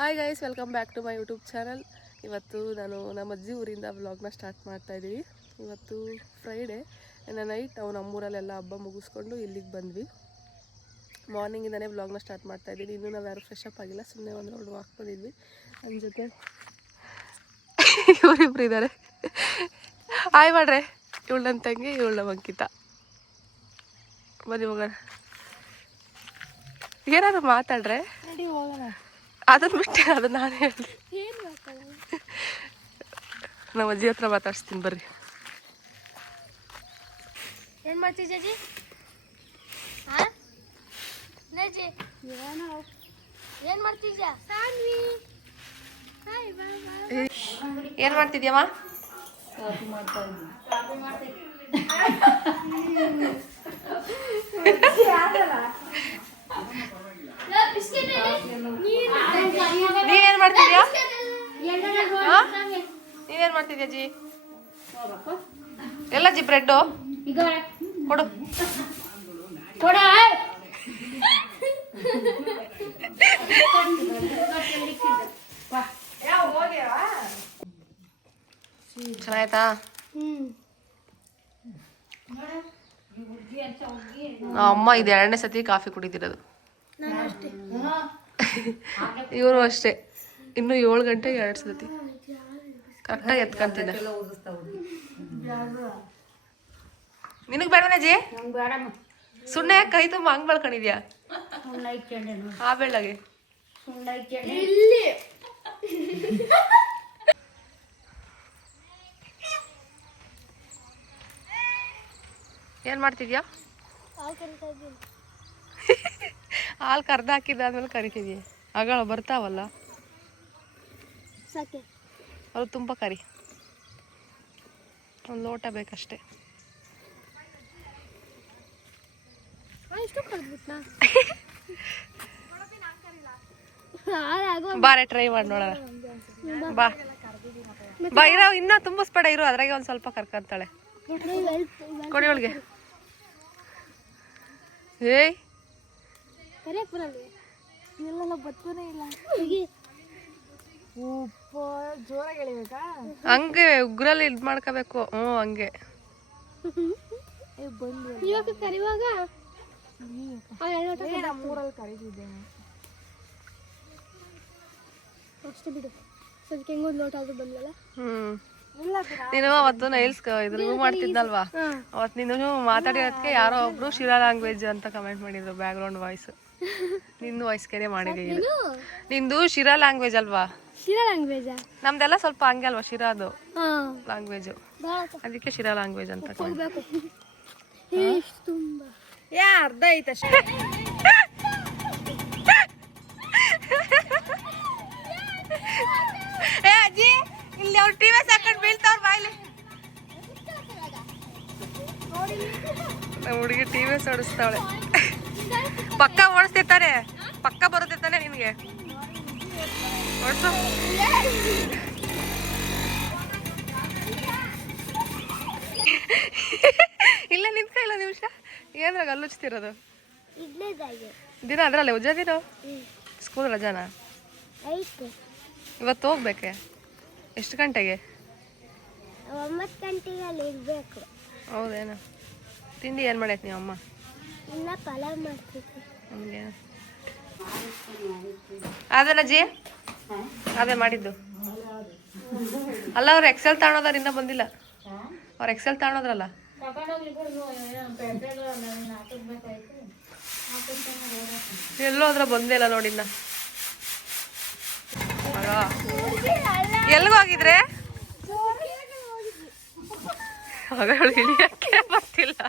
Hi guys welcome back to my YouTube channel ಇವತ್ತು ನಾನು ನಮ್ಮ ಅಜ್ಜಿ ಊರಿಂದ ವ್ಲಾಗ್ನ ಸ್ಟಾರ್ಟ್ ಮಾಡ್ತಾ ಇದ್ದೀವಿ ಇವತ್ತು ಫ್ರೈಡೇ ಇನ್ನು ನೈಟ್ ನಾವು ನಮ್ಮೂರಲ್ಲೆಲ್ಲ ಹಬ್ಬ ಮುಗಿಸ್ಕೊಂಡು ಇಲ್ಲಿಗೆ ಬಂದ್ವಿ. ಮಾರ್ನಿಂಗಿಂದನೇ ವ್ಲಾಗ್ನ ಸ್ಟಾರ್ಟ್ ಮಾಡ್ತಾ ಇದ್ದೀನಿ ಇನ್ನೂ ನಾವು ಯಾರು ಫ್ರೆಶ್ ಅಪ್ ಆಗಿಲ್ಲ ಸುಮ್ಮನೆ ಒಂದು ರೌಂಡ್ ವಾಕ್ ಬಂದಿದ್ವಿ. ನನ್ನ ಜೊತೆ ಇವರಿಬ್ರು ಇದ್ದಾರೆ ಹಾಯ್ ಮಾಡ್ರೆ. ಇವಳು ನನ್ನ ತಂಗಿ, ಇವಳು ನಮ್ಮ ಅಂಕಿತ. ಬನ್ನಿ ಹೋಗೋಣ. ಏನಾದ್ರು ಮಾತಾಡ್ರೆ? ಹೋಗೋಣ. ಅದನ್ನ ಬಿಟ್ಟೆ ಅದನ್ನ ನಾನು ಹೇಳಿ ಏನು ನಮ್ಮ ಅಜ್ಜಿ ಹತ್ರ ಮಾತಾಡ್ಸ್ತೀನಿ ಬರ್ರಿ. ಏನು ಮಾಡ್ತೀವಿ ಅಜ್ಜಿ? ಹಾಂ ನಜ್ಜಿ ಏನೋ ಏನು ಮಾಡ್ತಿದ್ಯಾ ಸಾನ್ವಿ ಏನ್ ಮಾಡ್ತಿದ್ಯಮ್ಮ? ಬಿಸ್ಕೆಟ್ ನೀವೇನ್ ಮಾಡ್ತಿದ್ಯಾ? ನೀವೇನ್ ಮಾಡ್ತಿದ್ಯಾ ಅಜ್ಜಿ ಎಲ್ಲ ಜಿ ಬ್ರೆಡ್ ಕೊಡು. ಕೊಡ ಚೆನ್ನಾಯ್ತಾ ಅಮ್ಮ ಇದು ಎರಡನೇ ಸತಿ ಕಾಫಿ ಅಷ್ಟೇ ಇವರು ಅಷ್ಟೇ. ಇನ್ನು ಏಳು ಗಂಟೆ ಎರಡು ಸತಿ. ಕರೆಕ್ಟಾಗಿ ಎತ್ಕೊಂತಿದ್ದೆ. ನಿನಗೆ ಬೇಡವನ ಅಜ್ಜಿ? ಸುಣ್ಣ ಯಾಕೆ ಸುಮ್ಮನೆ ಕೈ ತುಂಬ ಹಂಗ್ ಬೆಳ್ಕೊಂಡಿದ್ಯಾ? ಆ ಬೆಳ್ಳಗೆ. ಏನ್ ಮಾಡ್ತಿದ್ಯಾ? ಹಾಲು ಕರ್ದು ಹಾಕಿದ್ದಾದ್ಮೇಲೆ ಕರಿತಿದ್ಯಾ ಆಗಳ ಬರ್ತಾವಲ್ಲ? ಅದು ತುಂಬ ಕರಿ. ಒಂದು ಲೋಟ ಬೇಕಷ್ಟೇ. ಬಾರೆ ಟ್ರೈ ಮಾಡಿ ನೋಡೋಣ. ಬಾ. ಬಾ ಇರೋ ಇನ್ನ ತುಂಬಿಸ್ಬೇಡ ಇರು ಅದ್ರಾಗೆ ಒಂದು ಸ್ವಲ್ಪ ಕರ್ಕಂತಾಳೆ. ಕೊಡಿ ಒಳಗೆ ಏಯ್. ಕರೆಯಕ್ ಬರಲ್ವೇ? ಇಲ್ಲೆಲ್ಲ ಬತ್ತನೇ ಇಲ್ಲ. ಉಪ್ಪ ಜೋರಾಗಿ ಎಳಿಬೇಕಾ? ಹಂಗೆ ಉಗ್ರಲ್ಲಿ ಇದು ಮಾಡ್ಕೋಬೇಕು. ಹ್ಞೂ ಹಂಗೆ. ಇವಾಗ ಕರಿವಾಗ? ಮೂರಲ್ಲಿ ಕರೀತಿದ್ದೇನೆ ಅಷ್ಟೇ ಬಿಡು. ಸದ್ಯಕ್ಕೆ ಹೆಂಗೊಂದು ಲೋಟ ಆದ್ರೂ ಬಂದಲ್ಲ ಹ್ಮ್ ನೀನು ಅವತ್ತು ನೈಲ್ಸ್ ಇದು ರಿಮೂವ್ ಮಾಡ್ತಿದ್ನಲ್ವಾ? ಅವತ್ತು ನೀನು ಮಾತಾಡಿರೋದಕ್ಕೆ ಯಾರೋ ಒಬ್ರು ಶಿರಾ ಲ್ಯಾಂಗ್ವೇಜ್ ಅಂತ ಕಮೆಂಟ್ ಮಾಡಿದ್ರು ಬ್ಯಾಕ್ ಗ್ರೌಂಡ್ ವಾಯ್ಸ್ ನಿಂದು ವಾಯ್ಸ್ಗೆನೆ ಮಾಡಿದೀನಿ ಇದು ನಿಂದು ಶಿರಾ ಲ್ಯಾಂಗ್ವೇಜ್ ಅಲ್ವಾ? ಶಿರಾ ಲ್ಯಾಂಗ್ವೇಜ್ ನಮ್ದೆಲ್ಲ ಸ್ವಲ್ಪ ಹಂಗೆ ಅಲ್ವಾ ಶಿರಾ ಅದು ಲ್ಯಾಂಗ್ವೇಜ್ ಅದಕ್ಕೆ ಶಿರಾ ಲ್ಯಾಂಗ್ವೇಜ್ ಅಂತ ಯಾ ಅರ್ಧ ಐತೆ ಏ ಅಜ್ಜಿ ಇಲ್ಲಿ ಅವ್ರು ಬೀಳ್ತಾವ್ರ ಬಾಯ್ಲಿ. ಹುಡುಗಿ ಟಿವಿ ಓಡಿಸ್ತಾವಳೆ ಪಕ್ಕ ಓಡಿಸ್ತಿರ್ತಾನೆ ಪಕ್ಕ ಬರುತ್ತೆ ತಾನೆ ನಿನ್ಗೆ. ಓಡಿಸು. ಇಲ್ಲ ನಿಂತ್ಕ ಇಲ್ಲ ನಿಮಿಷ. ಏನ್ರಾಗ ಗಲ್ಲುಚ್ತಿರೋದು ದಿನ ಅದ್ರಲ್ಲೇ ದಿನ? ಸ್ಕೂಲ್ ರಜಾನ? ಇವತ್ತು ಹೋಗ್ಬೇಕೆ? ಎಷ್ಟು ಗಂಟೆಗೆ? ಒಂಬತ್ತು ಗಂಟೆಗೆ ಅಲ್ಲಿ ಇರಬೇಕು. ಹೌದೇನು? ತಿಂಡಿ ಏನು ಮಾಡೈತೆ ನೀವು ಅಮ್ಮ? ಇಲ್ಲ ಪಲಾವ್ ಹಂಗೆ ಅದೇನಜ್ಜಿ ಅದೇ ಮಾಡಿದ್ದು. ಅಲ್ಲ ಅವ್ರು ಎಕ್ಸೆಲ್ ತಗೊಳೋದ್ರ ಇನ್ನೂ ಬಂದಿಲ್ಲ. ಅವ್ರು ಎಕ್ಸೆಲ್ ತಗೊಳೋದ್ರಲ್ಲ ಎಲ್ಲೋ ಅದ್ರ ಬಂದೇ ಇಲ್ಲ ನೋಡಿನ್ನ ಎಲ್ಗೋಗಿದ್ರೆ ಮಗಳು ಇಳಿಯಕ್ಕೆ ಬರ್ತಿಲ್ಲ.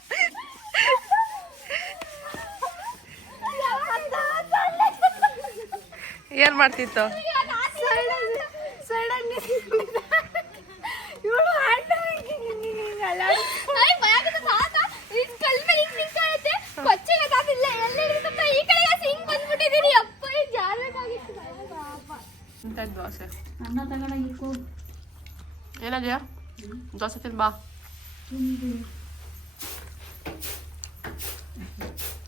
ಏನ್ ಮಾಡ್ತಿತ್ತು ದೋಸೆ ಏನಜ್ಜ ದೋಸೆ ತಿನ್ ಬಾ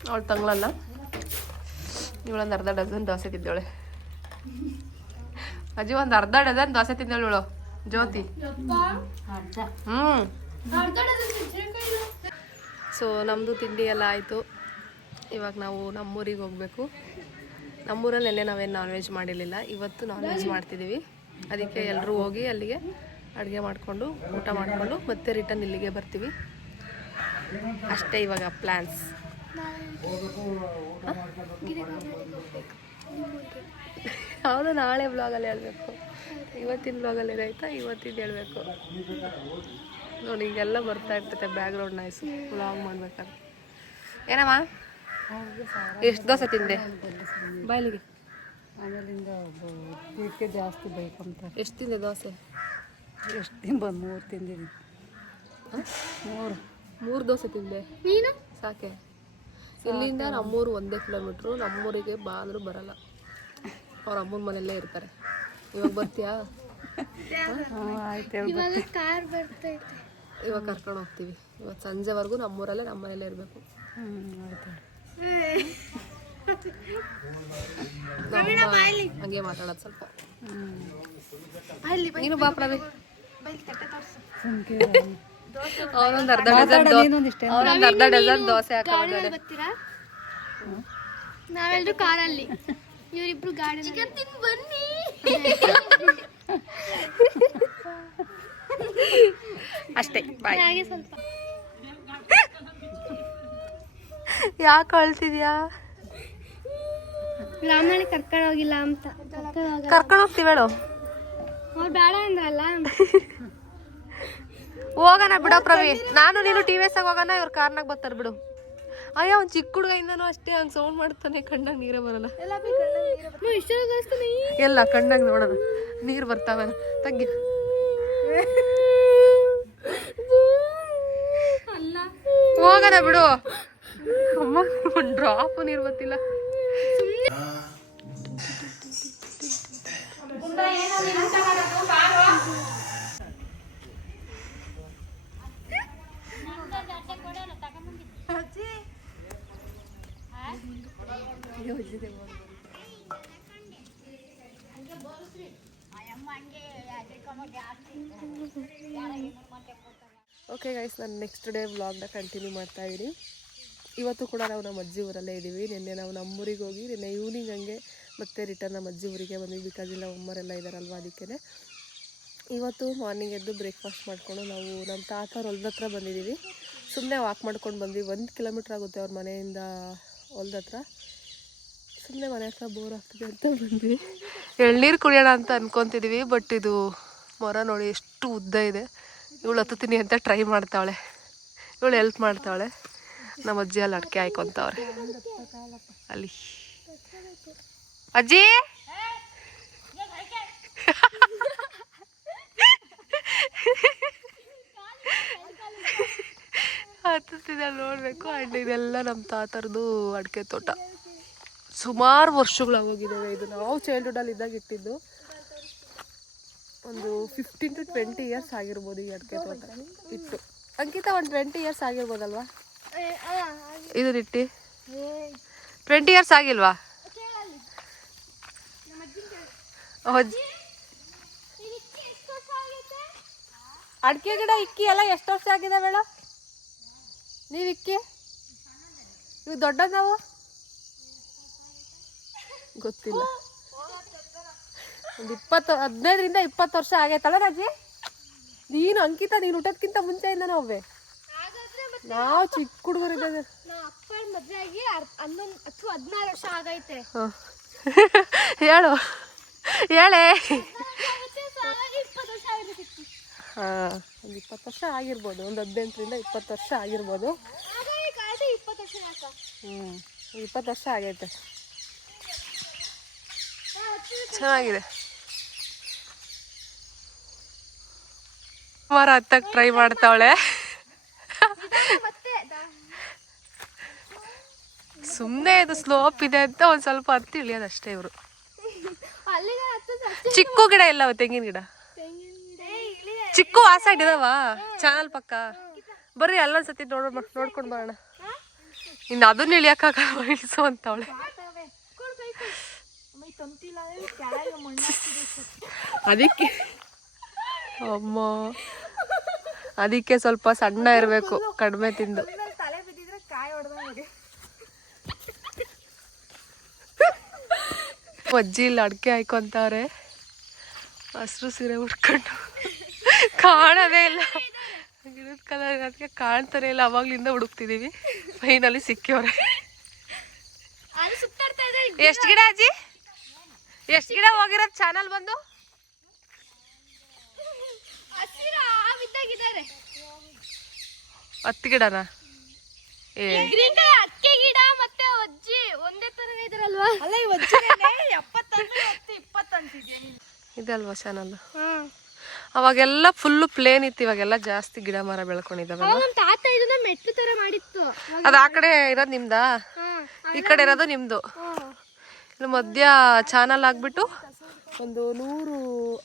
ಅವಳು ತಂಗ್ಳಲ್ಲ ಇವಳೊಂದು ಅರ್ಧ ಡಜನ್ ದೋಸೆ ತಿದ್ದೋಳೆ ಅಜ್ಜಿ ಒಂದು ಅರ್ಧ ಡಜನ್ ದೋಸೆ ತಿಂದಳು ಜ್ಯೋತಿ. ಹ್ಮ್. ಸೊ ನಮ್ಮದು ತಿಂಡಿ ಎಲ್ಲ ಆಯಿತು. ಇವಾಗ ನಾವು ನಮ್ಮೂರಿಗೆ ಹೋಗಬೇಕು. ನಮ್ಮೂರಲ್ಲಿ ಎಲ್ಲೇ ನಾವೇನು ನಾನ್ ವೆಜ್ ಮಾಡಿರಲಿಲ್ಲ. ಇವತ್ತು ನಾನ್ ವೆಜ್ ಮಾಡ್ತಿದ್ದೀವಿ ಅದಕ್ಕೆ ಎಲ್ಲರೂ ಹೋಗಿ ಅಲ್ಲಿಗೆ ಅಡುಗೆ ಮಾಡಿಕೊಂಡು ಊಟ ಮಾಡಿಕೊಂಡು ಮತ್ತೆ ರಿಟರ್ನ್ ಇಲ್ಲಿಗೆ ಬರ್ತೀವಿ. ಅಷ್ಟೇ ಇವಾಗ ಪ್ಲ್ಯಾನ್ಸ್ ಹೌದು ನಾಳೆ ಬ್ಲಾಗಲ್ಲಿ ಹೇಳ್ಬೇಕು. ಇವತ್ತಿನ ಬ್ಲಾಗಲ್ಲಿ ಏನಾಯ್ತಾ ಇವತ್ತಿದ್ದು ಹೇಳ್ಬೇಕು. ನೋಡಿ ಈಗೆಲ್ಲ ಬರ್ತಾ ಇರ್ತೈತೆ ಬ್ಯಾಕ್ಗ್ರೌಂಡ್ ನಾಯ್ಸ್ ಬ್ಲಾಗ್ ಮಾಡ್ಬೇಕಾದ್ರೆ. ಏನಮ್ಮ? ಎಷ್ಟು ದೋಸೆ ತಿಂದೆ? ಬಾಯ್ಲಿಗೆ. ಆಮೇಲಿಂದ ಇದಕ್ಕೆ ಜಾಸ್ತಿ ಬೇಕಂತ. ಎಷ್ಟು ತಿಂದೆ ದೋಸೆ? ಎಷ್ಟು ತಿಂಬ ಮೂರು ತಿಂದಿದ್ದೀನಿ. ಮೂರು. ಮೂರು ದೋಸೆ ತಿಂದೆ. ನೀನು? ಸಾಕೆ. ಇಲ್ಲಿಂದ ನಮ್ಮೂರು ಒಂದೇ ಕಿಲೋಮೀಟ್ರು ನಮ್ಮೂರಿಗೆ ಬಾ ಅಂದರೂ ಬರಲ್ಲ. ಅವ್ರ ಅಮ್ಮನ ಮನೆಯಲ್ಲೇ ಇರ್ತಾರೆ. ಇವಾಗ ಬರ್ತೀಯಾ? ಹಾಂ ಆಯ್ತು ಇವಾಗ ಕಾರ್ ಬರ್ತೈತೆ. ಇವಾಗ ಕರ್ಕೊಂಡು ಹೋಗ್ತೀವಿ. ಇವತ್ತು ಸಂಜೆವರೆಗೂ ನಮ್ಮೂರಲ್ಲೇ ನಮ್ಮ ಮನೆಯಲ್ಲೇ ಇರಬೇಕು. ಹಂಗೆ ಮಾತಾಡೋದು ಸ್ವಲ್ಪ. ನೀನು ಬಾ ಪ್ರವೀ ಅವನೊಂದು ಅರ್ಧ ಡಜನ್ ಅವನೊಂದು ಅರ್ಧ ಡಜನ್ ದೋಸೆ ಹಾಕಿ ಬರ್ತೀರಾ? ನಾವೆಲ್ಲರೂ ಕಾರಲ್ಲಿ. ಇವರಿಬ್ರು ಚಿಕನ್ ತಿನ್ ಬನ್ನಿ. ಅಷ್ಟೇ ಬಾಯ್ ಹಾಗೆ ಸ್ವಲ್ಪ. ಯಾಕೆ ಅಳ್ತಿದ್ಯಾ? ರಾಮಣ್ಣ ಕರ್ಕೊಂಡು ಹೋಗಿಲ್ಲ ಅಂತ. ಕರ್ಕೊಂಡು ಹೋಗ್ತೀವಿ ಹೇಳು. ಅವ್ರು ಬೇಡ ಅಂದ್ರಲ್ಲ. ಹೋಗೋಣ ಬಿಡೋ ಪ್ರವಿ ನಾನು ನೀನು ಟಿ ವಿ ಎಸ್ ಆಗ ಹೋಗೋಣ ಇವ್ರ ಕಾರ್ನಾಗ ಬರ್ತಾರೆ ಬಿಡು. ಅಯ್ಯ ಅವ್ನು ಚಿಕ್ಕ ಹುಡುಗಯಿಂದನೂ ಅಷ್ಟೇ ಹಂಗೆ ಸೌಂಡ್ ಮಾಡ್ತಾನೆ ಕಣ್ಣಾಗ ನೀರೇ ಬರಲ್ಲ. ಎಲ್ಲ ಕಣ್ಣಾಗ ನೋಡೋದು. ನೀರು ಬರ್ತಾವೆ. ತಗ್ಗಿ. ಅಲ್ಲ. ಹೋಗೋಣ ಬಿಡು. ಅಮ್ಮ ಒಂದು ಡ್ರಾಪ್ ನೀರು ಬರ್ತಿಲ್ಲ. ಓಕೆ ಗೈಸ್ ನಾನು ನೆಕ್ಸ್ಟ್ ಡೇ ವ್ಲಾಗ್ನ ಕಂಟಿನ್ಯೂ ಮಾಡ್ತಾ ಇದ್ದೀನಿ. ಇವತ್ತು ಕೂಡ ನಾವು ನಮ್ಮ ಅಜ್ಜಿ ಊರಲ್ಲೇ ಇದ್ದೀವಿ. ನಿನ್ನೆ ನಾವು ನಮ್ಮೂರಿಗೆ ಹೋಗಿ, ನಿನ್ನೆ ಈವ್ನಿಂಗ್ ಹಂಗೆ ಮತ್ತೆ ರಿಟರ್ನ್ ನಮ್ಮ ಅಜ್ಜಿ ಊರಿಗೆ ಬಂದ್ವಿ ಬಿಕಾಸ್ ಇಲ್ಲ ಒಮ್ಮರೆಲ್ಲ ಇದ್ದಾರಲ್ವ ಅದಕ್ಕೆ ಇವತ್ತು ಮಾರ್ನಿಂಗ್ ಎದ್ದು ಬ್ರೇಕ್ಫಾಸ್ಟ್ ಮಾಡಿಕೊಂಡು ನಾವು ನಮ್ಮ ತಾತ ಹೊಲ್ದ ಹತ್ರ ಬಂದಿದ್ದೀವಿ. ಸುಮ್ಮನೆ ವಾಕ್ ಮಾಡ್ಕೊಂಡು ಬಂದ್ವಿ. ಒಂದು ಕಿಲೋಮೀಟ್ರ್ ಆಗುತ್ತೆ ಅವ್ರ ಮನೆಯಿಂದ ಹೊಲ್ದ ಹತ್ರ ಸುಮ್ಮನೆ ಮನೆ ಹತ್ರ ಬೋರ್ ಆಗ್ತಿದೆ ಅಂತ ಬಂದ್ವಿ. ಎಳ್ನೀರು ಕುಡಿಯೋಣ ಅಂತ ಅನ್ಕೊಂತಿದೀವಿ ಬಟ್ ಇದು ಮೊರ ನೋಡಿ ಎಷ್ಟು ಉದ್ದ ಇದೆ. ಇವಳು ಹತ್ತುತ್ತೀನಿ ಅಂತ ಟ್ರೈ ಮಾಡ್ತಾವಳೆ. ಇವಳು ಹೆಲ್ಪ್ ಮಾಡ್ತಾವಳೆ. ನಮ್ಮ ಅಜ್ಜಿ ಅಲ್ಲಿ ಅಡ್ಕೆ ಹಾಕೊಂತವ್ರೆ. ಅಲ್ಲಿ. ಅಜ್ಜಿ! ಹತ್ತುತ್ತಿದ್ದಾಳೆ ನೋಡಬೇಕು ಆ್ಯಂಡ್ ಇದೆಲ್ಲ ನಮ್ಮ ತಾತರದು ಅಡಿಕೆ ತೋಟ. ಸುಮಾರು ವರ್ಷಗಳಾಗೋಗಿದ್ದಾವೆ ಇದು. ನಾವು ಚೈಲ್ಡ್ಹುಡಲ್ಲಿ ಇದ್ದಾಗ ಇಟ್ಟಿದ್ದು ಒಂದು ಫಿಫ್ಟೀನ್ ಟು ಟ್ವೆಂಟಿ ಇಯರ್ಸ್ ಆಗಿರ್ಬೋದು ಈ ಅಡಿಕೆ ತೋಟ. ಇಟ್ಟು. ಅಂಕಿತ, ಒಂದು ಟ್ವೆಂಟಿ ಇಯರ್ಸ್ ಆಗಿರ್ಬೋದಲ್ವಾ? ಇದು ಇಟ್ಟಿ. ಟ್ವೆಂಟಿ ಇಯರ್ಸ್ ಆಗಿಲ್ವಾ? ಅಡಿಕೆ ಗಿಡ ಇಕ್ಕಿ ಎಲ್ಲ ಎಷ್ಟು ವರ್ಷ ಆಗಿದೆ ಬೇಡ ನೀವು ಇಕ್ಕಿ? ಇವು ದೊಡ್ಡ ನಾವು? ಗೊತ್ತಿಲ್ಲ. ಒಂದು ಇಪ್ಪತ್ತು ಹದಿನೈದರಿಂದ ಇಪ್ಪತ್ತು ವರ್ಷ ಆಗೈತಲ್ಲ ರಾಜಿ? ನೀನು ಅಂಕಿತ ನೀನು ಊಟಕ್ಕಿಂತ ಮುಂಚೆಯಿಂದ ನಾವೇ. ನಾವು ಚಿಕ್ಕ ಅಪ್ಪನ ಮದ್ವೆ ಆಗಿ ಹನ್ನೊಂದು ಅಥವಾ ಹದಿನಾರು ವರ್ಷ ಆಗೈತೆ. ಹೇಳು. ಹೇಳೇ. ಹಾಂ. ಒಂದು ಇಪ್ಪತ್ತು ವರ್ಷ ಆಗಿರ್ಬೋದು ಒಂದು ಹದಿನೆಂಟರಿಂದ ಇಪ್ಪತ್ತು ವರ್ಷ ಆಗಿರ್ಬೋದು. ಹ್ಞೂ ಇಪ್ಪತ್ತು ವರ್ಷ ಆಗೈತೆ. ಚೆನ್ನಾಗಿದೆ. ವಾರ ಹತ್ತಕ್ಕೆ ಟ್ರೈ ಮಾಡ್ತಾವಳೆ. ಸುಮ್ಮನೆ ಇದು ಸ್ಲೋಪ್ ಇದೆ ಅಂತ ಒಂದು ಸ್ವಲ್ಪ ಹತ್ತಿ ಇಳಿಯೋದು ಅಷ್ಟೇ. ಇವರು ಚಿಕ್ಕು ಗಿಡ ಇಲ್ಲ ತೆಂಗಿನ ಗಿಡ? ಚಿಕ್ಕು ಆಸೆ ಇದಾವ. ಚಾನಲ್ ಪಕ್ಕ. ಬರ್ರಿ ಅಲ್ಲೊಂದ್ ಸತಿ ನೋಡ್ ನೋಡ್ಕೊಂಡು ಬರೋಣ. ಇನ್ನು ಅದನ್ನ ಇಳಿಯಕ್ಕಾಗಲ್ಲ, ಇಳಿಸು ಅಂತವಳೆ ಅದಕ್ಕೆ ಅಮ್ಮ. ಅದಕ್ಕೆ ಸ್ವಲ್ಪ ಸಣ್ಣ ಇರಬೇಕು, ಕಡಿಮೆ ತಿಂದು. ಅಜ್ಜಿ ಇಲ್ಲಿ ಅಡಿಕೆ ಹಾಯ್ಕೊಂತವ್ರೆ. ಹಸ್ರು ಸೀರೆ ಉಟ್ಕೊಂಡು. ಕಾಣೋದೇ ಇಲ್ಲ. ಗಿಡದ ಕಲರ್ ಅದಕ್ಕೆ ಕಾಣ್ತಾರೆ ಇಲ್ಲ. ಅವಾಗ್ಲಿಂದ ಹುಡುಕ್ತಿದೀವಿ. ಫೈನಲಿ ಸಿಕ್ಕಿವ್ರೆ. ಎಷ್ಟು ಗಿಡ ಅಜ್ಜಿ? ಎಷ್ಟು ಗಿಡ ಹೋಗಿರೋ ಚಾನಲ್ ಬಂದು? ಹತ್ತು ಗಿಡನಾ? ಏ. ಗಿಡ ಮತ್ತೆ ಅಜ್ಜಿ ಒಂದೇ ತರ ಇದಾರಲ್ವಾ ಅಲ್ಲ ಈ ಎಪ್ಪತ್ತಂದ್ರೆ ಇಪ್ಪತ್ತಂತಿದ್ಯಾ ಇದಲ್ವಾ ಚಾನಲ್ ಅವಾಗೆಲ್ಲ ಫುಲ್ಲು ಪ್ಲೇನ್ ಇತ್ತು ಇವಾಗೆಲ್ಲ ಜಾಸ್ತಿ ಗಿಡ ಮರ ಬೆಳ್ಕೊಂಡಿದ್ದಾವೆ ಅದ ತಾತ ಇದನ್ನ ಮೆಟ್ಲು ತರ ಮಾಡಿತ್ತು. ಅದು ಆ ಕಡೆ ಇರೋದು ನಿಮ್ದಾ? ಈ ಕಡೆ ಇರೋದು ನಿಮ್ದು? ಇಲ್ಲಿ ಮಧ್ಯ ಚಾನಲ್ ಆಗ್ಬಿಟ್ಟು ಒಂದು ನೂರು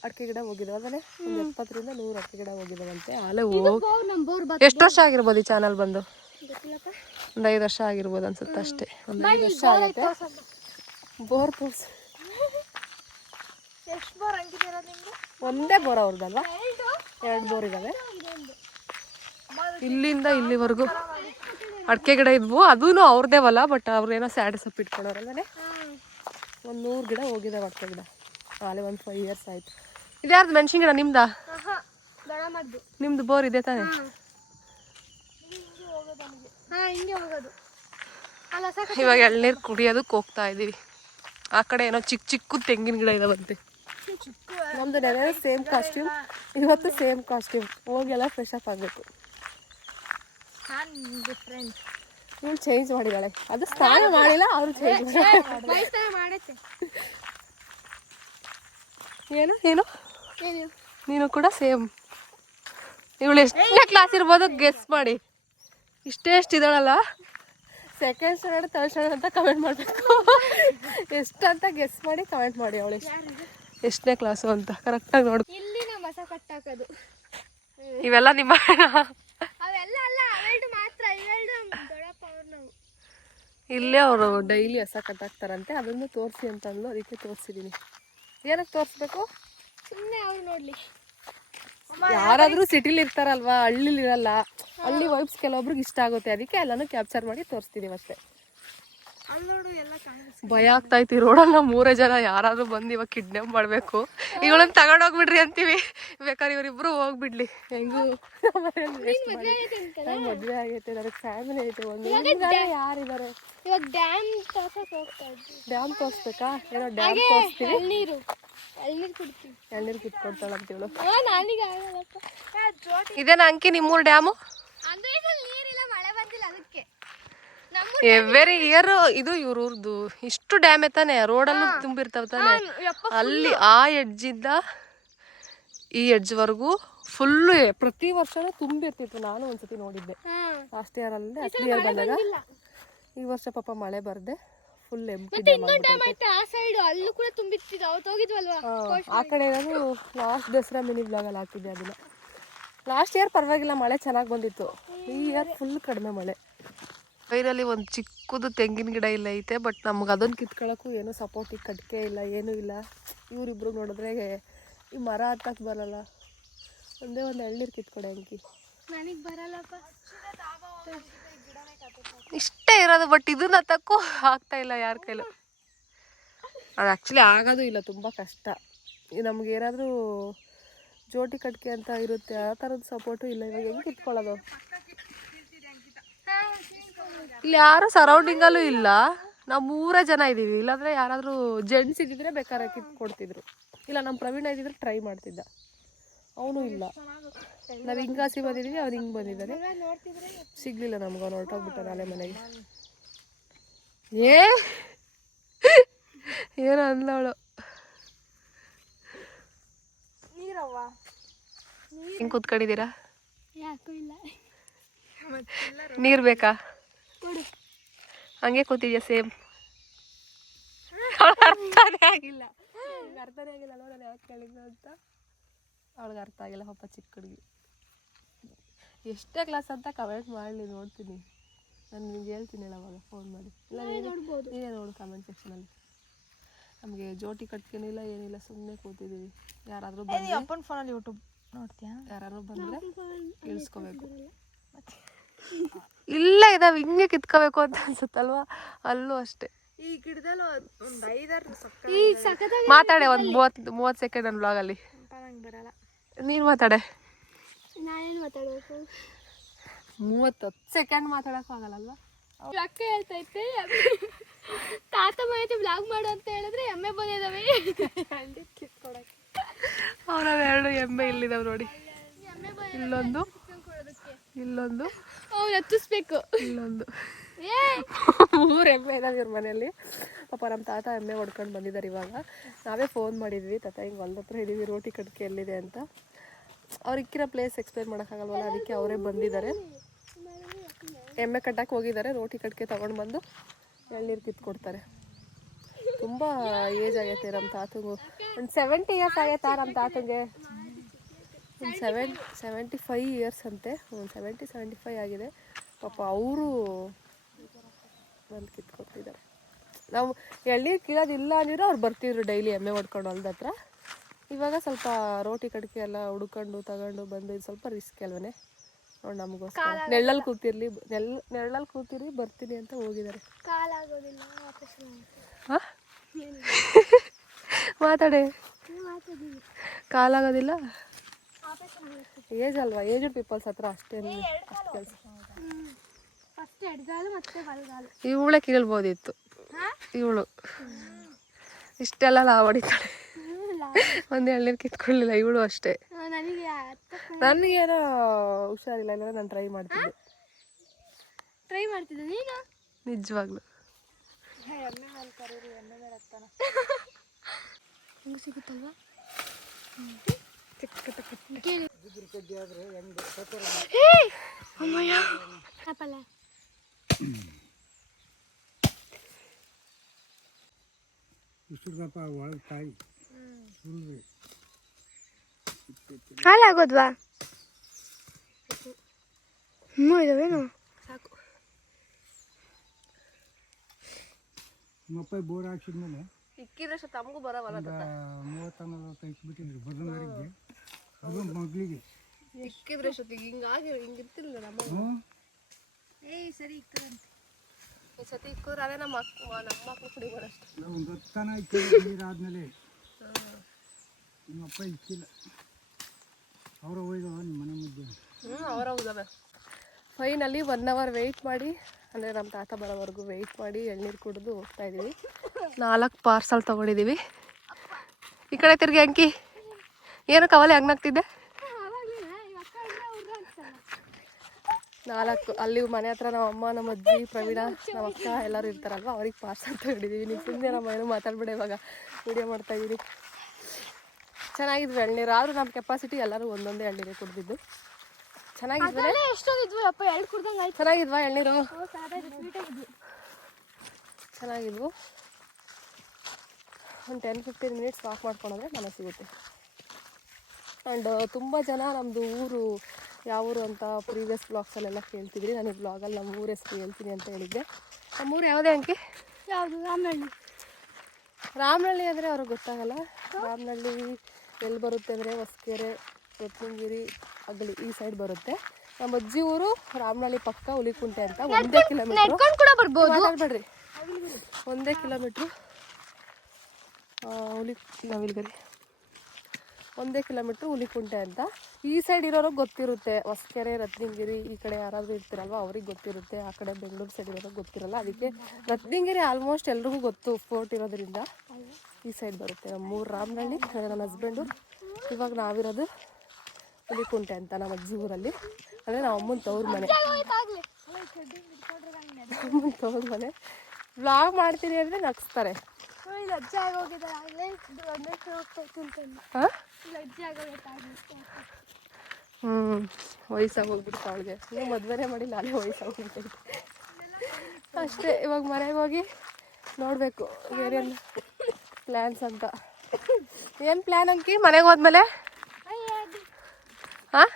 ಅಡಿಕೆ ಗಿಡ ಹೋಗಿದಾವೆ ಒಂದು ಎಪ್ಪತ್ತರಿಂದ ನೂರು ಅಡಿಕೆ ಗಿಡ ಹೋಗಿದಾವಂತೆ. ಆಲೆ ಹೋಗಿ ಎಷ್ಟು ವರ್ಷ ಆಗಿರ್ಬೋದು ಈ ಚಾನಲ್ ಬಂದು? ಒಂದು ಐದು ವರ್ಷ ಆಗಿರ್ಬೋದು ಅನ್ಸುತ್ತೆ ಅಷ್ಟೇ. ಒಂದು ಐದು ವರ್ಷ ಆಗುತ್ತೆ ಬೋರ್ ತೋರ್ಸು ಎಷ್ಟು ಬೋರ್ ಹಂಗಿದ್ದೀರ ನಿಮ್ಗೆ? ಒಂದೇ ಬೋರ್ ಅವ್ರದ್ದಲ್ವಾ ಎರಡು ಬೋರ್ ಇದಾವೆ. ಇಲ್ಲಿಂದ ಇಲ್ಲಿವರೆಗೂ ಅಡಿಕೆ ಗಿಡ ಇದ್ವು. ಅದೂ ಅವ್ರದೇ ಹೊಲ ಬಟ್ ಅವ್ರೇನೋ ಸ್ಯಾಡ್ ಸಪ್ ಇಟ್ಕೊಳೋರಲ್ಲೇ ಒಂದು ನೂರು ಗಿಡ ಹೋಗಿದಾವೆ ಅಡಿಕೆ ಗಿಡ. ಆಲೆ ಒಂದು ಫೈವ್ ಇಯರ್ಸ್ ಆಯ್ತು. ಇದ್ಯಾರ್ದು ಮೆಣಸಿನ ಗಿಡ? ನಿಮ್ದಾ? ನಿಮ್ದು ಬೋರ್ ಇದೆ ತಾನೆ? ಇವಾಗ ಎಳ್ನೀರು ಕುಡಿಯೋದಕ್ಕೆ ಹೋಗ್ತಾ ಇದ್ದೀವಿ ಆ ಕಡೆ ಏನೋ ಚಿಕ್ಕ ಚಿಕ್ಕ ತೆಂಗಿನ ಗಿಡ ಇದಾವಂತೆ. ನಮ್ದು ನೆನೆ ಸೇಮ್ ಕಾಸ್ಟ್ಯೂಮ್ ಇವತ್ತು ಸೇಮ್ ಕಾಸ್ಟ್ಯೂಮ್ ಹೋಗೆಲ್ಲ ಫ್ರೆಶ್ ಅಪ್ ಆಗಬೇಕು. ನೀವು ಚೇಂಜ್ ಮಾಡಿದಾಳೆ. ಅದು ಸ್ನಾನ ಮಾಡಿಲ್ಲ ಅವರು ಚೇಂಜ್ ಏನು ಏನು? ನೀನು ಕೂಡ ಸೇಮ್. ಇವಳು ಎಷ್ಟನೇ ಕ್ಲಾಸ್ ಇರ್ಬೋದು ಗೆಸ್ ಮಾಡಿ. ಇಷ್ಟೇ ಎಷ್ಟು ಇದ್ದಾಳಲ್ಲ? ಸೆಕೆಂಡ್ ಸ್ಟ್ಯಾಂಡರ್ಡ್ ತರ್ಡ್ ಸ್ಟ್ಯಾಂಡರ್ಡ್ ಅಂತ ಕಮೆಂಟ್ ಮಾಡಬೇಕು. ಎಷ್ಟು ಅಂತ ಗೆಸ್ ಮಾಡಿ ಕಮೆಂಟ್ ಮಾಡಿ ಅವಳು. ಎಷ್ಟು ಎಷ್ಟನೇ ಕ್ಲಾಸು ಅಂತ ಕರೆಕ್ಟಾಗಿ ನೋಡು. ಇಲ್ಲಿ ನಮ್ಮ ಮಸ ಕಟ್ಟಾಕೋದು. ಇವೆಲ್ಲ ನಿಮ್ಮ ಅವೆಲ್ಲ ಅಲ್ಲ ಅವೆರಡು ಮಾತ್ರ ಇವೆರಡು ದೊಡ್ಡಪ್ಪ ಅವ್ರು ನಾವು. ಇಲ್ಲೇ ಅವರು ಡೈಲಿ ಹೊಸ ಕಟ್ಟಾಕ್ತಾರಂತೆ ಅದನ್ನು ತೋರಿಸಿ ಅಂತ ಅಂದು ಅದಕ್ಕೆ ತೋರಿಸಿದ್ದೀನಿ ಏನಕ್ಕೆ ತೋರಿಸ್ಬೇಕು? ಸುಮ್ಮನೆ ಅವ್ರು ನೋಡ್ಲಿ. ಯಾರಾದ್ರೂ ಸಿಟಿಲಿ ಇರ್ತಾರಲ್ವಾ ಹಳ್ಳಿಲಿರಲ್ಲ ಹಳ್ಳಿ ವೈಬ್ಸ್ ಕೆಲವೊಬ್ರಿಗೆ ಇಷ್ಟ ಆಗುತ್ತೆ ಅದಕ್ಕೆ ಎಲ್ಲಾನು ಕ್ಯಾಪ್ಚರ್ ಮಾಡಿ ತೋರಿಸ್ತೀನಿ ಅಷ್ಟೇ ಅಲ್ಲಿ ನೋಡು ಎಲ್ಲ ಕಾಣಿಸ್ ಭಯ ಆಗ್ತಾ ಐತಿ ರೋಡಲ್ಲಿ ನಾವು ಮೂರೇ ಜನ ಯಾರಾದ್ರೂ ಬಂದು ಇವಾಗ ಕಿಡ್ನಾಪ್ ಮಾಡಬೇಕು. ಇವಳನ್ನ ತಗೊಂಡೋಗ್ಬಿಡ್ರಿ ಅಂತೀವಿ. ಬೇಕಾದ್ರೆ ಇವರಿಬ್ರು ಹೋಗ್ಬಿಡ್ಲಿ. ಹೆಂಗೂ? ಮದುವೆ ಆಗೈತೆ ನನಗೆ ಫ್ಯಾಮಿಲಿ ಐತೆ. ಒಂದು ಯಾರಿದ್ದಾರೆ ಇವಾಗ ಡ್ಯಾಮ್ ಡ್ಯಾಮ್ ತೋರಿಸ್ಬೇಕಾ? ಏನೋ ಡ್ಯಾಮ್ ತೋರಿಸ್ತೀವಿ. ನೀರು ಎಳ್ನೀರು ಕಿತ್ಕೊಡ್ತಾಳಂತ ಇವಳು ಇದೇನಾ ಅಂಕಿ ನಿಮ್ಮೂರು ಡ್ಯಾಮು ಅಂದ್ರೆ ಇದ್ರಲ್ಲಿ ನೀರಿಲ್ಲ ಮಳೆ ಬಂದಿಲ್ಲ ಅದಕ್ಕೆ ನಮ್ಮ ಎವ್ರಿ ಇಯರ್ ಇದು ಇವ್ರದ್ದು ಇಷ್ಟು ಡ್ಯಾಮೆ ತಾನೆ ರೋಡಲ್ಲೂ ತುಂಬಿರ್ತಾವ ತಾನೆ. ಅಲ್ಲಿ ಆ ಎಡ್ಜಿಂದ ಈ ಎಡ್ಜ್ವರೆಗೂ ಫುಲ್ಲು ಪ್ರತಿ ವರ್ಷನೂ ತುಂಬಿರ್ತಿತ್ತು. ನಾನು ಒಂದ್ಸತಿ ನೋಡಿದ್ದೆ. ಲಾಸ್ಟ್ ಇಯರ್ ಅಲ್ಲದೆ ಅಷ್ಟು ಇಯರ್ ಬಂದಾಗ ಈ ವರ್ಷ ಪಾಪ ಮಳೆ ಬರ್ದೆ ಫುಲ್ ಆ ಕಡೆ ನಾನು ಲಾಸ್ಟ್ ದಸರಾ ಮಿನಿ ಬ್ಲಾಗಲ್ಲಿ ಹಾಕಿದ್ದೆ ಅದನ್ನ. ಲಾಸ್ಟ್ ಇಯರ್ ಪರವಾಗಿಲ್ಲ ಮಳೆ ಚೆನ್ನಾಗಿ ಬಂದಿತ್ತು. ಈ ಇಯರ್ ಫುಲ್ ಕಡಿಮೆ ಮಳೆ. ವೈರಲ್ಲಿ ಒಂದು ಚಿಕ್ಕದು ತೆಂಗಿನ ಗಿಡ ಇಲ್ಲ ಐತೆ ಬಟ್ ನಮ್ಗೆ ಅದನ್ನು ಕಿತ್ಕೊಳ್ಳೋಕ್ಕೂ ಏನೂ ಸಪೋರ್ಟಿಗೆ ಕಟ್ಕೆ ಇಲ್ಲ ಏನೂ ಇಲ್ಲ. ಇವರಿಬ್ರು ನೋಡಿದ್ರೆ ಈ ಮರ ಹತ್ತಕ್ಕೆ ಬರಲ್ಲ. ಒಂದೇ ಒಂದು ಎಳ್ನೀರು ಕಿತ್ಕೊಡೆ ಅಂಕಿ. ಬರಲ್ಲ ಬರಲ್ಲಪ್ಪ. ಇಷ್ಟೇ ಇರೋದು ಬಟ್ ಇದನ್ನ ಹತ್ತಕ್ಕೂ ಆಗ್ತಾ ಇಲ್ಲ ಯಾರ ಕೈಲೂ. ಅದು ಆ್ಯಕ್ಚುಲಿ ಆಗೋದು ಇಲ್ಲ ತುಂಬ ಕಷ್ಟ. ನಮ್ಗೆ ಏನಾದರೂ ಜೋಟಿ ಕಟ್ಕೆ ಅಂತ ಇರುತ್ತೆ ಆ ಥರದ ಸಪೋರ್ಟು ಇಲ್ಲ. ಇವಾಗ ಹೆಂಗೆ ಕಿತ್ಕೊಳ್ಳೋದು? ಇಲ್ಲಿ ಯಾರು ಸರೌಂಡಿಂಗಲ್ಲೂ ಇಲ್ಲ. ನಾವು ಮೂರೇ ಜನ ಇದ್ದೀವಿ ಇಲ್ಲಾಂದ್ರೆ ಯಾರಾದರೂ ಜೆಂಟ್ಸ್ ಇದ್ದಿದ್ರೆ ಬೇಕಾದ್ರೆ ಕಿತ್ಕೊಡ್ತಿದ್ರು ಇಲ್ಲ ನಮ್ಮ ಪ್ರವೀಣ ಇದ್ದಿದ್ರೆ ಟ್ರೈ ಮಾಡ್ತಿದ್ದ. ಅವನು ಇಲ್ಲ. ನಾವು ಹಿಂಗಾಸಿ ಬಂದಿದ್ದೀವಿ ಅವ್ರು ಹಿಂಗೆ ಬಂದಿದ್ದಾರೆ ಸಿಗ್ಲಿಲ್ಲ ನಮ್ಗೆ ಅವ್ನು ಹೊರಟೋಗ್ಬಿಟ್ಟ ನಾಳೆ ಮನೆಗೆ. ಏ? ಏನು ನೀರವ್ವ? ಹಿಂಗೆ ಕೂತ್ಕೊಂಡಿದ್ದೀರಾ? ಯಾಕೂ ಇಲ್ಲ. ನೀರು ಬೇಕಾ? ಹಂಗೆ ಕೂತಿದ್ಯಾ ಸೇಮ್? ಅರ್ಥನೇ ಆಗಿಲ್ಲ. ಅರ್ಥನೇ ಆಗಿಲ್ಲ ಅಲ್ವಾ ನಾನು ಯಾಕೆ ಕೇಳಿದ್ದು ಅಂತ. ಅವಳಿಗೆ ಅರ್ಥ ಆಗಿಲ್ಲ ಪಾಪ ಚಿಕ್ಕ ಹುಡುಗಿ. ಎಷ್ಟೇ ಕ್ಲಾಸ್ ಅಂತ ಕಮೆಂಟ್ ಮಾಡಲಿ ನೋಡ್ತೀನಿ. ನಾನು ನಿಮ್ಗೆ ಹೇಳ್ತೀನಿ ಅವಾಗ ಫೋನ್ ಮಾಡಿ. ಇಲ್ಲ ನೀನೇ ನೋಡ್ಬೋದು. ನೀನೇ ನೋಡು ಕಮೆಂಟ್ ಸೆಕ್ಷನಲ್ಲಿ ನಮಗೆ ಜೋಟಿ ಕಟ್ಕೇನಿಲ್ಲ ಏನಿಲ್ಲ ಸುಮ್ಮನೆ ಕೂತಿದ್ದೀವಿ ಯಾರಾದರೂ ಬಂದು ಅಪ್ಪನ ಫೋನಲ್ಲಿ ಯೂಟ್ಯೂಬ್ ನೋಡ್ತೀಯಾ? ಯಾರಾದರೂ ಬಂದರೆ ಇಳಿಸ್ಕೋಬೇಕು. ಇಲ್ಲ ಇದಾವೆ ಹಿಂಗೆ ಕಿತ್ಕೋಬೇಕು ಅಂತ ಅನ್ಸುತ್ತಲ್ವಾ? ಅಲ್ಲೂ ಅಷ್ಟೇ. ಈ ಗಿಡದಲ್ಲಿ ಒಂದು ಐದಾರು ಸಕ್ಕ ಈ ಸಖತ್ತಾಗಿ ಮಾತಾಡೆ ಒಂದು ಮೂವತ್ತು ಮೂವತ್ತು ಸೆಕೆಂಡ್ ನನ್ನ ಬ್ಲಾಗಲ್ಲಿ ನಂಗೆ ಬರಲ್ಲ. ನೀನು ಮಾತಾಡೆ. ನಾನೇನು ಮಾತಾಡಬೇಕು? ಮೂವತ್ತು ಸೆಕೆಂಡ್ ಮಾತಾಡೋಕ್ಕೂ ಆಗಲ್ಲಲ್ವಾ? ಅಕ್ಕ ಹೇಳ್ತೈತೆ ತಾತ ಮಾಹಿತಿ ಬ್ಲಾಗ್ ಮಾಡು ಅಂತ ಹೇಳಿದ್ರೆ ಎಮ್ಮೆ ಬಂದಿದ್ದಾವೆ ಅವ್ರವ್ ಎರಡು ಎಮ್ಮೆ ಇಲ್ಲಿದಾವೆ ನೋಡಿ. ಇಲ್ಲೊಂದು ಇಲ್ಲೊಂದು. ಅವ್ನು ಹತ್ತಿಸ್ಬೇಕು ಇಲ್ಲೊಂದು. ಮೂರು ಎಮ್ಮೆ ಇದಾವೆ ಇವ್ರ ಮನೆಯಲ್ಲಿ. ಪಾಪ ನಮ್ಮ ತಾತ ಎಮ್ಮೆ ಹೊಡ್ಕೊಂಡು ಬಂದಿದ್ದಾರೆ ಇವಾಗ. ನಾವೇ ಫೋನ್ ಮಾಡಿದ್ವಿ ತಾತ ಹಿಂಗೆ ಹೊಲ್ದ ಹತ್ರ ಇದೀವಿ ರೋಟಿ ಕಟ್ಕೆ ಎಲ್ಲಿದೆ ಅಂತ. ಅವ್ರು ಇಕ್ಕಿರೋ ಪ್ಲೇಸ್ ಎಕ್ಸ್ಪ್ಲೇನ್ ಮಾಡೋಕ್ಕಾಗಲ್ವಲ್ಲ ಅದಕ್ಕೆ ಅವರೇ ಬಂದಿದ್ದಾರೆ. ಎಮ್ಮೆ ಕಟ್ಟಕ್ಕೆ ಹೋಗಿದ್ದಾರೆ ರೋಟಿ ಕಟ್ಕೆ ತೊಗೊಂಡು ಬಂದು ಎಳ್ನೀರು ಕಿತ್ಕೊಡ್ತಾರೆ. ತುಂಬ ಏಜ್ ಆಗೈತೆ ನಮ್ಮ ತಾತಂಗು. ಒಂದು ಸೆವೆಂಟಿ ಇಯರ್ಸ್ ಆಗೈತಾ ನಮ್ಮ ತಾತಂಗೆ? ಒಂದು ಸೆವೆನ್ ಸೆವೆಂಟಿ ಫೈವ್ ಇಯರ್ಸ್ ಅಂತೆ. ಒಂದು ಸೆವೆಂಟಿ ಸೆವೆಂಟಿ ಫೈ ಆಗಿದೆ. ಪಾಪ ಅವರು ಬಂದು ಕಿತ್ಕೊಟ್ಟಿದ್ದಾರೆ. ನಾವು ಎಳ್ನೀರು ಕೀಳೋದಿಲ್ಲ ಅಂದಿದ್ರೆ ಅವ್ರು ಬರ್ತಿದ್ರು ಡೈಲಿ ಎಮ್ಮೆ ಹೊಡ್ಕೊಂಡು ಹೊಲ್ದ ಹತ್ರ ಇವಾಗ ಸ್ವಲ್ಪ ರೋಟಿ ಕಡ್ಕೆ ಎಲ್ಲ ಹುಡ್ಕೊಂಡು ತಗೊಂಡು ಬಂದು ಇದು ಸ್ವಲ್ಪ ರಿಸ್ಕ್ ಅಲ್ವೇ ನೋಡಿ ನಮಗೋಸ್ಕರ. ನೆಳ್ಳಲ್ಲಿ ಕೂತಿರ್ಲಿ ನೆಲ್ ನೆರಳಲ್ಲಿ ಕೂತಿರಿ ಬರ್ತೀನಿ ಅಂತ ಹೋಗಿದ್ದಾರೆ. ಮಾತಾಡೆ. ಕಾಲಾಗೋದಿಲ್ಲ ಏಜ್ ಅಲ್ವಾ? ಏಜ್ಡ್ ಪೀಪಲ್ಸ್ ಹತ್ರ ಅಷ್ಟೇ ಅಷ್ಟು ಕೆಲಸ. ಫಸ್ಟ್ ಎಡ್ಗಾಲು ಮತ್ತೆ ಬಲಗಾಲು. ಇವಳೆ ಕೀಳ್ಬೋದಿತ್ತು ಇವಳು. ಇಷ್ಟೆಲ್ಲ ಲಾಭ ಹೊಡಿತಾಳೆ ಒಂದು ಎಳ್ನೀರು ಕಿತ್ಕೊಳ್ಳಿಲ್ಲ ಇವಳು ಅಷ್ಟೇ. ನನಗೇನೋ ಹುಷಾರಿಲ್ಲ ಇಲ್ಲ ನಾನು ಟ್ರೈ ಮಾಡ್ತಿದ್ದೆ ಟ್ರೈ ಮಾಡ್ತಿದ್ದೆ ನೀನು? ನಿಜವಾಗ್ಲು. ಸಿಗುತ್ತಲ್ವಾ? ಹಾಲಾಗೋದ್ವಾ ಹ್ಞೂ ಇದಾವೇನು ಸಾಕು ಬೋರ್ ಹಾಕ್ಸಿದ್ಮೇಲೆ ಇಕ್ಕಿದ್ರೆ ತಮಗೂ ಬರವಲ್ಲ ನಲ್ವತ್ತು ಅದು ಮಗಳಿಗೆ ಇಕ್ಕಿದ್ರೆ ಜೊತೆಗೆ ಹಿಂಗಾಗಿ ಹಿಂಗಿರ್ತಿಲ್ಲ ನಮ್ಮ ಏಯ್ ಸರಿ ಇಕ್ಕದಂತೆ ಈ ಸತಿ ಇಕ್ಕಿದ್ರೆ ಅದೇ ನಮ್ಮ ಅಕ್ಕ ನಮ್ಮ ಮಕ್ಕಳು ಕುಡಿಬೋದು ಅಷ್ಟೇ. ಒಂದು ಹೊತ್ತನ ಇಕ್ಕಿಲ್ಲ ನೀರಾದ್ಮೇಲೆ ನಿಮ್ಮಪ್ಪ ಇಕ್ಕಿಲ್ಲ. ಅವರ ಹೋಯ್ದವ ನಿಮ್ಮ ಮನೆ ಮುದ್ದೆ ಹ್ಞೂ ಅವರ ಫೈನಲಿ ಒನ್ ಅವರ್ ವೆಯ್ಟ್ ಮಾಡಿ ಅಂದರೆ ನಮ್ಮ ತಾತ ಬರೋವರೆಗೂ ವೆಯ್ಟ್ ಮಾಡಿ ಎಳ್ನೀರು ಕುಡಿದು ಹೋಗ್ತಾ ಇದ್ದೀವಿ. ನಾಲ್ಕು ಪಾರ್ಸಲ್ ತೊಗೊಂಡಿದ್ದೀವಿ. ಈ ಕಡೆ ತಿರ್ಗಿ ಅಂಕಿ, ಏನು ಕವಲೆ ಹಂಗಾಗ್ತಿದ್ದೆ? ನಾಲ್ಕು, ಅಲ್ಲಿ ಮನೆ ಹತ್ರ ನಮ್ಮ ಅಮ್ಮ, ನಮ್ಮ ಅಜ್ಜಿ, ಪ್ರವೀಣ, ನಮ್ಮ ಅಕ್ಕ ಎಲ್ಲರೂ ಇರ್ತಾರಲ್ವ, ಅವ್ರಿಗೆ ಪಾರ್ಸಲ್ ತೊಗೊಂಡಿದ್ದೀವಿ. ನೀವು ಸುಮ್ಮನೆ ನಮ್ಮ ಏನು ಮಾತಾಡ್ಬೇಡ ಇವಾಗ. ವಿಡಿಯೋ ಮಾಡ್ತಾ ಇದ್ದೀನಿ. ಚೆನ್ನಾಗಿದ್ವಿ ಎಳ್ನೀರು, ಆದರೂ ನಮ್ಮ ಕೆಪಾಸಿಟಿ ಎಲ್ಲರೂ ಒಂದೊಂದೇ ಎಳ್ನೀರು ಕುಡ್ದಿದ್ದು. ಚೆನ್ನಾಗಿದ್ವಿ ಎಷ್ಟೊಂದಿದ್ವು? ಅಪ್ಪ ಕುಡ್ದಂಗೆ ಆಯ್ತು. ಚೆನ್ನಾಗಿದ್ವಾ ಎಳ್ನೀರು? ಚೆನ್ನಾಗಿದ್ವು. ಒಂದು ಟೆನ್ ಫಿಫ್ಟೀನ್ ಮಿನಿಟ್ಸ್ ವಾಕ್ ಮಾಡ್ಕೊಂಡ್ರೆ ಮನೆ ಸಿಗುತ್ತೆ. ಆ್ಯಂಡ್ ತುಂಬ ಜನ ನಮ್ಮದು ಊರು ಯಾವ ಊರು ಅಂತ ಪ್ರೀವಿಯಸ್ ಬ್ಲಾಗ್ಸಲ್ಲೆಲ್ಲ ಕೇಳ್ತಿದ್ರಿ. ನಾನು ಈ ಬ್ಲಾಗಲ್ಲಿ ನಮ್ಮ ಊರ ಹೆಸರು ಹೇಳ್ತೀನಿ ಅಂತ ಹೇಳಿದ್ದೆ. ನಮ್ಮೂರು ಯಾವುದೇ ಅಂಕಿ? ಯಾವುದು? ರಾಮನಹಳ್ಳಿ ರಾಮನಹಳ್ಳಿ ಅಂದರೆ ಅವ್ರಿಗೆ ಗೊತ್ತಾಗಲ್ಲ. ರಾಮನಹಳ್ಳಿ ಎಲ್ಲಿ ಬರುತ್ತೆ ಅಂದರೆ ಹೊಸಕೆರೆ ರತ್ನಗಿರಿ ಅಗಲಿ ಈ ಸೈಡ್ ಬರುತ್ತೆ. ನಮ್ಮ ಅಜ್ಜಿ ಊರು ರಾಮನಹಳ್ಳಿ ಪಕ್ಕ ಹುಲಿಕುಂಟೆ ಅಂತ ಒಂದೇ ಕಿಲೋಮೀಟರ್ ಕೂಡ ಬರ್ಬೋದು. ಒಂದೇ ಕಿಲೋಮೀಟ್ರು ಹುಲಿ ನವಿಲ್ಗರಿ ಒಂದೇ ಕಿಲೋಮೀಟ್ರ್ ಹುಲಿಕುಂಟೆ ಅಂತ. ಈ ಸೈಡ್ ಇರೋರಿಗೆ ಗೊತ್ತಿರುತ್ತೆ. ಹೊಸಕೆರೆ ರತ್ನಗಿರಿ ಈ ಕಡೆ ಯಾರಾದರೂ ಇರ್ತಿರಲ್ವ ಅವ್ರಿಗೆ ಗೊತ್ತಿರುತ್ತೆ. ಆ ಕಡೆ ಬೆಂಗಳೂರು ಸೈಡ್ ಇರೋರಿಗೆ ಗೊತ್ತಿರಲ್ಲ. ಅದಕ್ಕೆ ರತ್ನಗಿರಿ ಆಲ್ಮೋಸ್ಟ್ ಎಲ್ರಿಗೂ ಗೊತ್ತು ಫೋರ್ಟ್ ಇರೋದ್ರಿಂದ ಈ ಸೈಡ್ ಬರುತ್ತೆ. ನಮ್ಮ ಮೂರು ರಾಮನಹಳ್ಳಿ ಅದೇ ನನ್ನ ಹಸ್ಬೆಂಡು ಇವಾಗ ನಾವಿರೋದು ಹುಲಿಕುಂಟೆ ಅಂತ ನಮ್ಮ ಅಜ್ಜಿ ಊರಲ್ಲಿ. ಅಂದರೆ ನಮ್ಮ ಅಮ್ಮನ ತವ್ರ ಮನೆ. ಅಮ್ಮನ ತವ್ರ ಮನೆ. ವ್ಲಾಗ್ ಮಾಡ್ತೀನಿ ಅಂದರೆ ನಗಿಸ್ತಾರೆ ಹ್ಞೂ ವಯಸ್ಸಾಗಿ ಹೋಗ್ಬಿಡ್ತು ಅವಳಿಗೆ. ನೀವು ಮದುವೆನೇ ಮಾಡಿ ಅಲ್ಲೇ ವಯಸ್ಸಾಗಿ ಹೋಗ್ಬಿಟ್ಟೈತೆ ಅಷ್ಟೇ ಇವಾಗ ಮನೆಗೆ ಹೋಗಿ ನೋಡಬೇಕು. ಏನೇನು ಪ್ಲ್ಯಾನ್ಸ್ ಅಂತ. ಏನು ಪ್ಲ್ಯಾನ್ ಅಂಕಿ? ಮನೆಗೆ ಹೋದ್ಮೇಲೆ? ಹಾಂ?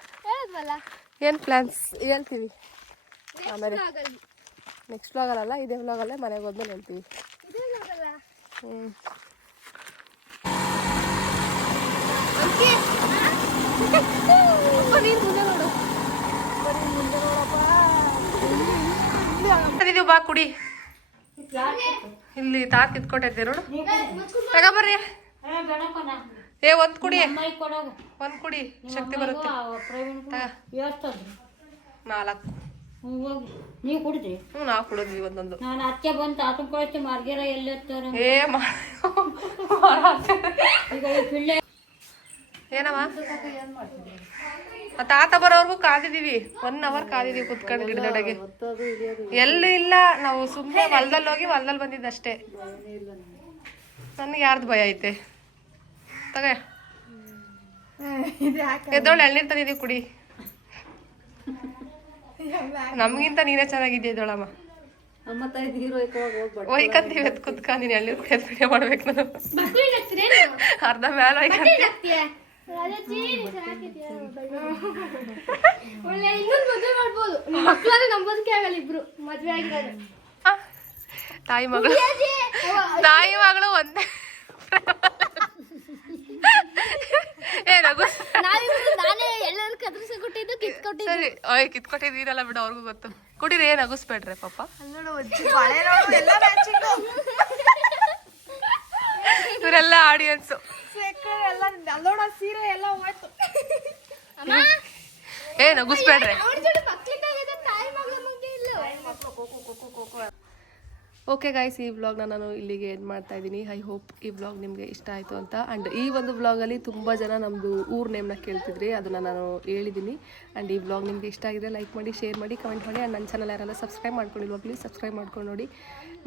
ಏನು ಪ್ಲ್ಯಾನ್ಸ್ ಹೇಳ್ತೀವಿ. ಆಮೇಲೆ ನೆಕ್ಸ್ಟ್ ಅಲ್ಲ. ಇದೇ ವ್ಲಾಗಲ್ಲೇ ಮನೆಗೆ ಹೋದ್ಮೇಲೆ ಹೇಳ್ತೀವಿ. ಹ್ಞೂ ನೀವು ಬಾ ಕುಡಿ. ಇಲ್ಲಿ ತಾತ ಇದ್ಕೊಟ್ಟೈತೆ ನೋಡು. ತಗೋಬರ್ರಿ ಏ ಒಂದ್ ಕುಡಿ. ಒಂದ್ ಕುಡಿ. ಶಕ್ತಿ ಬರುತ್ತೆ. ನಾಲ್ಕು. ನೀವು ಕುಡಿದ್ರಿ? ಹ್ಞೂ ನಾವು ಕುಡಿದ್ವಿ ಒಂದೊಂದು. ನಾನು ಅತ್ತೆ ಬಂದು ತಾತನ ಕಳಿಸ್ತೆ ಮಾರ್ಗೇರ ಎಲ್ಲಿರ್ತಾರ ಏ ಈಗ ಏನವ? ತಾತ ಬರೋವರೆಗೂ ಕಾದಿದೀವಿ. ಒನ್ ಅವರ್ ಕಾದಿದೀವಿ ಕುತ್ಕೊಂಡು ಗಿಡದೊಳಗೆ ಎಲ್ಲೂ ಇಲ್ಲ. ನಾವು ಸುಮ್ಮನೆ ಹೊಲ್ದಲ್ಲಿ ಹೋಗಿ ಹೊಲ್ದಲ್ಲಿ ಬಂದಿದ್ದಷ್ಟೇ. ನನಗೆ ಯಾರ್ದು ಭಯ ಐತೆ? ತಗ. ಎದ್ದೋಳು ಎಳ್ನೀರು ತಂದಿದ್ದೀವಿ ಕುಡಿ. ನಮಗಿಂತ ನೀನೇ ಚೆನ್ನಾಗಿದ್ಯಾ ಎದ್ದೋಳಮ್ಮ ಒಯ್ಕಂತೀವಿ ಎತ್ ಕುತ್ಕ ನೀನು ಎಳ್ನೀರ್ ಕುಡಿಯೋದು ವಿಡಿಯೋ ಮಾಡ್ಬೇಕು ನಾನು? ಅರ್ಧ ಮೇಲೆ ಒಯ್ಕಂತೀವಿ ತಾಯಿ ಮಗಳು. ತಾಯಿ ಮಗಳು ಒಂದೇ. ಏ ರಘು. ನಾವಿಬ್ರು ನಾನೇ ಎಲ್ಲರೂ ಕದ್ರಿಸಿ ಕೊಟ್ಟಿದ್ದು ಕಿತ್ಕೊಟ್ಟಿದ್ದು. ಸರಿ ಓಯ್ ಕಿತ್ಕೊಟ್ಟಿದ್ದೀರಲ್ಲ ಬಿಡು ಅವ್ರಿಗೂ ಗೊತ್ತು. ಕೊಟ್ಟಿರಿ ಏನ್ ನಗಿಸ್ಬೇಡ್ರಿ ಪಾಪ. ಇವರೆಲ್ಲ ಆಡಿಯನ್ಸ್ ಎಲ್ಲ ಅಲ್ಲೋಡ ಸೀರೆ ಎಲ್ಲ ಹೋಯ್ತು. ಅಮ್ಮ. ಏ ನಗಿಸ್ಬೇಡ್ರಿ ಓಕೆ ಗಾಯ್ಸ್ ಈ ವ್ಲಾಗ್ನ ನಾನು ಇಲ್ಲಿಗೆ ಎಂಡ್ ಮಾಡ್ತಾ ಇದ್ದೀನಿ. ಐ ಹೋಪ್ ಈ ವ್ಲಾಗ್ ನಿಮಗೆ ಇಷ್ಟ ಆಯಿತು ಅಂತ. ಆ್ಯಂಡ್ ಈ ಒಂದು ವ್ಲಾಗಲ್ಲಿ ತುಂಬ ಜನ ನಮ್ಮದು ಊರ್ ನೇಮ್ನ ಕೇಳ್ತಿದ್ರಿ. ಅದನ್ನು ನಾನು ಹೇಳಿದ್ದೀನಿ. ಆ್ಯಂಡ್ ಈ ವ್ಲಾಗ್ ನಿಮಗೆ ಇಷ್ಟ ಆಗಿದೆ ಲೈಕ್ ಮಾಡಿ ಶೇರ್ ಮಾಡಿ ಕಮೆಂಟ್ ಮಾಡಿ. ಆ್ಯಂಡ್ ನನ್ನ ಚಾನಲ್ ಯಾರೆಲ್ಲ ಸಬ್ಸ್ಕ್ರೈಬ್ ಮಾಡ್ಕೊಂಡಿಲ್ವ ಪ್ಲೀಸ್ ಸಬ್ಸ್ಕ್ರೈಬ್ ಮಾಡ್ಕೊಂಡು ನೋಡಿ.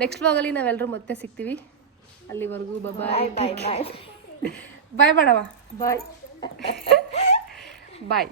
ನೆಕ್ಸ್ಟ್ ವ್ಲಾಗಲ್ಲಿ ನಾವೆಲ್ಲರೂ ಮತ್ತೆ ಸಿಗ್ತೀವಿ. ಅಲ್ಲಿವರೆಗೂ ಬಾಯ್ ಬಾಯ್ ಬಾಯ್ ಬಾಯ್ ಮಾಡವ ಬಾಯ್ ಬಾಯ್